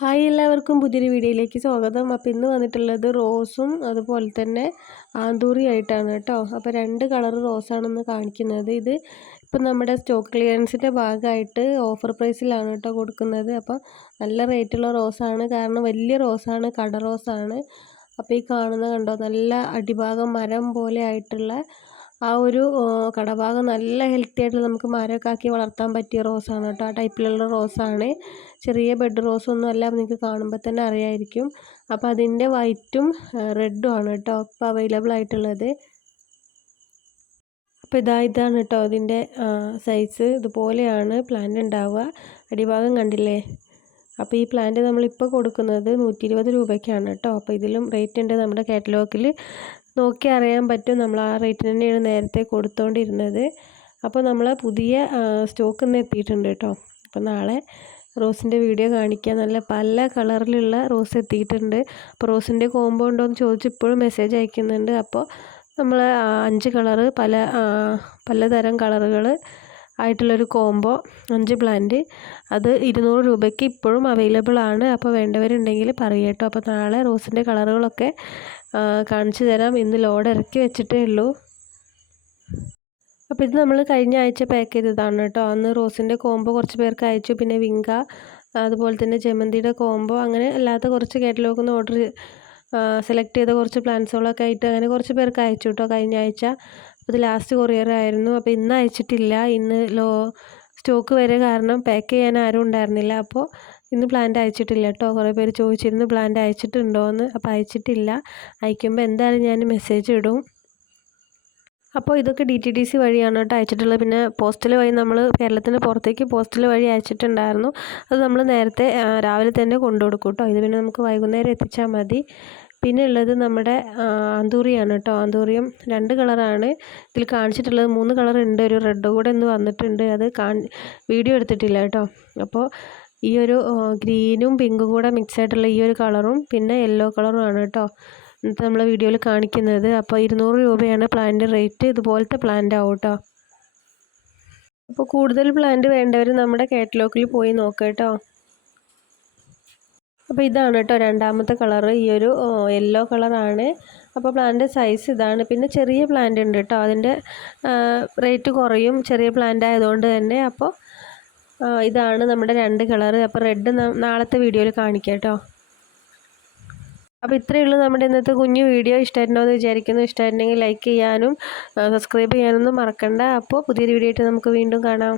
Hi എല്ലാവർക്കും പുതിയൊരു വീഡിയോയിലേക്ക് സ്വാഗതം. അപ്പോൾ ഇന്ന് വന്നിട്ടുള്ളത് റോസും അതുപോലെ തന്നെ ആന്തൂറി ആയിട്ടാണ് കേട്ടോ. അപ്പോൾ 2 കളർ റോസാണെന്ന് കാണിക്കുന്നത്. ഇത് ഇപ്പം നമ്മുടെ സ്റ്റോക്ക് ക്ലിയറൻസിൻ്റെ ഭാഗമായിട്ട് ഓഫർ പ്രൈസിലാണ് കേട്ടോ കൊടുക്കുന്നത്. അപ്പോൾ നല്ല റേറ്റുള്ള റോസാണ്, കാരണം വലിയ റോസാണ്, കട റോസാണ്. അപ്പോൾ ഈ കാണുന്ന കണ്ടോ, നല്ല അടിഭാഗം മരം പോലെ ആയിട്ടുള്ള ആ ഒരു കടഭാഗം നല്ല ഹെൽത്തി ആയിട്ട് നമുക്ക് മരമൊക്കെ ആക്കി വളർത്താൻ പറ്റിയ റോസാണ് കേട്ടോ. ആ ടൈപ്പിലുള്ള റോസാണ്. ചെറിയ ബെഡ് റോസൊന്നും അല്ല, നിങ്ങൾക്ക് കാണുമ്പോൾ തന്നെ അറിയായിരിക്കും. അപ്പോൾ അതിൻ്റെ വൈറ്റും റെഡും ആണ് കേട്ടോ ഇപ്പോൾ അവൈലബിൾ ആയിട്ടുള്ളത്. അപ്പോൾ ഇതാണ് കേട്ടോ ഇതിൻ്റെ സൈസ്. ഇതുപോലെയാണ് പ്ലാന്റ് ഉണ്ടാവുക. അടിഭാഗം കണ്ടില്ലേ? അപ്പോൾ ഈ പ്ലാന്റ് നമ്മളിപ്പോൾ കൊടുക്കുന്നത് 120 രൂപയ്ക്കാണ് കേട്ടോ. അപ്പോൾ ഇതിലും റേറ്റ് ഉണ്ട്. നമ്മുടെ കാറ്റലോഗിൽ നോക്കി അറിയാൻ പറ്റും. നമ്മൾ ആ റേറ്റിന് തന്നെയാണ് നേരത്തെ കൊടുത്തുകൊണ്ടിരുന്നത്. അപ്പോൾ നമ്മൾ പുതിയ സ്റ്റോക്ക് ഇന്ന് എത്തിയിട്ടുണ്ട് കേട്ടോ. അപ്പോൾ നാളെ റോസിൻ്റെ വീഡിയോ കാണിക്കാൻ. നല്ല പല കളറിലുള്ള റോസ് എത്തിയിട്ടുണ്ട്. അപ്പോൾ റോസിൻ്റെ കോംബോ ഉണ്ടോ എന്ന് ചോദിച്ച് ഇപ്പോഴും മെസ്സേജ് അയക്കുന്നുണ്ട്. അപ്പോൾ നമ്മൾ 5 കളറ് പലതരം കളറുകൾ ആയിട്ടുള്ളൊരു കോംബോ 5 പ്ലാന്റ്, അത് 200 രൂപയ്ക്ക് ഇപ്പോഴും അവൈലബിൾ ആണ്. അപ്പോൾ വേണ്ടവരുണ്ടെങ്കിൽ പറയുക കേട്ടോ. അപ്പോൾ നാളെ റോസിൻ്റെ കളറുകളൊക്കെ കാണിച്ചു തരാം. ഇന്ന് ലോഡ് ഇറക്കി വെച്ചിട്ടേ ഉള്ളൂ. അപ്പോൾ ഇത് നമ്മൾ കഴിഞ്ഞ ആഴ്ച പാക്ക് ചെയ്തതാണ് കേട്ടോ. അന്ന് റോസിൻ്റെ കോംബോ കുറച്ച് പേർക്ക് അയച്ചു. പിന്നെ വിങ്ക, അതുപോലെ തന്നെ ജമന്തിയുടെ കോംബോ, അങ്ങനെ അല്ലാത്ത കുറച്ച് കാറ്റലോഗിൽ നിന്ന് ഓർഡർ സെലക്ട് ചെയ്ത കുറച്ച് പ്ലാന്റ്സുകളൊക്കെ ആയിട്ട് അങ്ങനെ കുറച്ച് പേർക്ക് അയച്ചു കേട്ടോ കഴിഞ്ഞ ആഴ്ച. അത് ലാസ്റ്റ് കൊറിയർ ആയിരുന്നു. അപ്പോൾ ഇന്ന് അയച്ചിട്ടില്ല. ഇന്ന് സ്റ്റോക്ക് വരെ കാരണം പാക്ക് ചെയ്യാൻ ആരും ഉണ്ടായിരുന്നില്ല. അപ്പോൾ ഇന്ന് പ്ലാന്റ് അയച്ചിട്ടില്ല കേട്ടോ. കുറേ പേര് ചോദിച്ചിരുന്നു പ്ലാന്റ് അയച്ചിട്ടുണ്ടോ എന്ന്. അപ്പോൾ അയച്ചിട്ടില്ല. അയക്കുമ്പോൾ എന്തായാലും ഞാൻ മെസ്സേജ് ഇടും. അപ്പോൾ ഇതൊക്കെ DTDC വഴിയാണ് കേട്ടോ അയച്ചിട്ടുള്ളത്. പിന്നെ പോസ്റ്റൽ വഴി നമ്മൾ കേരളത്തിന് പുറത്തേക്ക് പോസ്റ്റൽ വഴി അയച്ചിട്ടുണ്ടായിരുന്നു. അത് നമ്മൾ നേരത്തെ രാവിലെ തന്നെ കൊണ്ടു കൊടുക്കും കേട്ടോ. ഇത് പിന്നെ നമുക്ക് വൈകുന്നേരം എത്തിച്ചാൽ മതി. പിന്നെ ഉള്ളത് നമ്മുടെ ആന്തൂറിയാണ് കേട്ടോ. ആന്തൂറിയം 2 കളറാണ് ഇതിൽ കാണിച്ചിട്ടുള്ളത്. 3 കളർ ഉണ്ട്. ഒരു റെഡ് കൂടെ ഇന്ന് വന്നിട്ടുണ്ട്. അത് വീഡിയോ എടുത്തിട്ടില്ല കേട്ടോ. അപ്പോൾ ഈ ഒരു ഗ്രീനും പിങ്കും കൂടെ മിക്സ് ആയിട്ടുള്ള ഈ ഒരു കളറും പിന്നെ യെല്ലോ കളറും ആണ് കേട്ടോ ഇന്നത്തെ നമ്മളെ വീഡിയോയിൽ കാണിക്കുന്നത്. അപ്പോൾ 200 രൂപയാണ് പ്ലാന്റ് റേറ്റ്. ഇതുപോലത്തെ പ്ലാന്റ് ആവും കേട്ടോ. അപ്പോൾ കൂടുതൽ പ്ലാന്റ് വേണ്ടവർ നമ്മുടെ കാറ്റലോഗിൽ പോയി നോക്കുക കേട്ടോ. അപ്പോൾ ഇതാണ് കേട്ടോ രണ്ടാമത്തെ കളറ്. ഈ ഒരു യെല്ലോ കളറാണ്. അപ്പോൾ പ്ലാന്റ് സൈസ് ഇതാണ്. പിന്നെ ചെറിയ പ്ലാന്റ് ഉണ്ട് കേട്ടോ. അതിൻ്റെ റേറ്റ് കുറയും, ചെറിയ പ്ലാന്റ് ആയതുകൊണ്ട് തന്നെ. അപ്പോൾ ഇതാണ് നമ്മുടെ 2 കളറ്. അപ്പോൾ റെഡ് നാളത്തെ വീഡിയോയിൽ കാണിക്കാം കേട്ടോ. അപ്പോൾ ഇത്രയേ ഉള്ളൂ നമ്മുടെ ഇന്നത്തെ കുഞ്ഞു വീഡിയോ. ഇഷ്ടമായിട്ടുണ്ടോ എന്ന് വിചാരിക്കുന്നു. ഇഷ്ടമായിട്ടുണ്ടെങ്കിൽ ലൈക്ക് ചെയ്യാനും സബ്സ്ക്രൈബ് ചെയ്യാനൊന്നും മറക്കണ്ട. അപ്പോൾ പുതിയൊരു വീഡിയോ ആയിട്ട് നമുക്ക് വീണ്ടും കാണാം.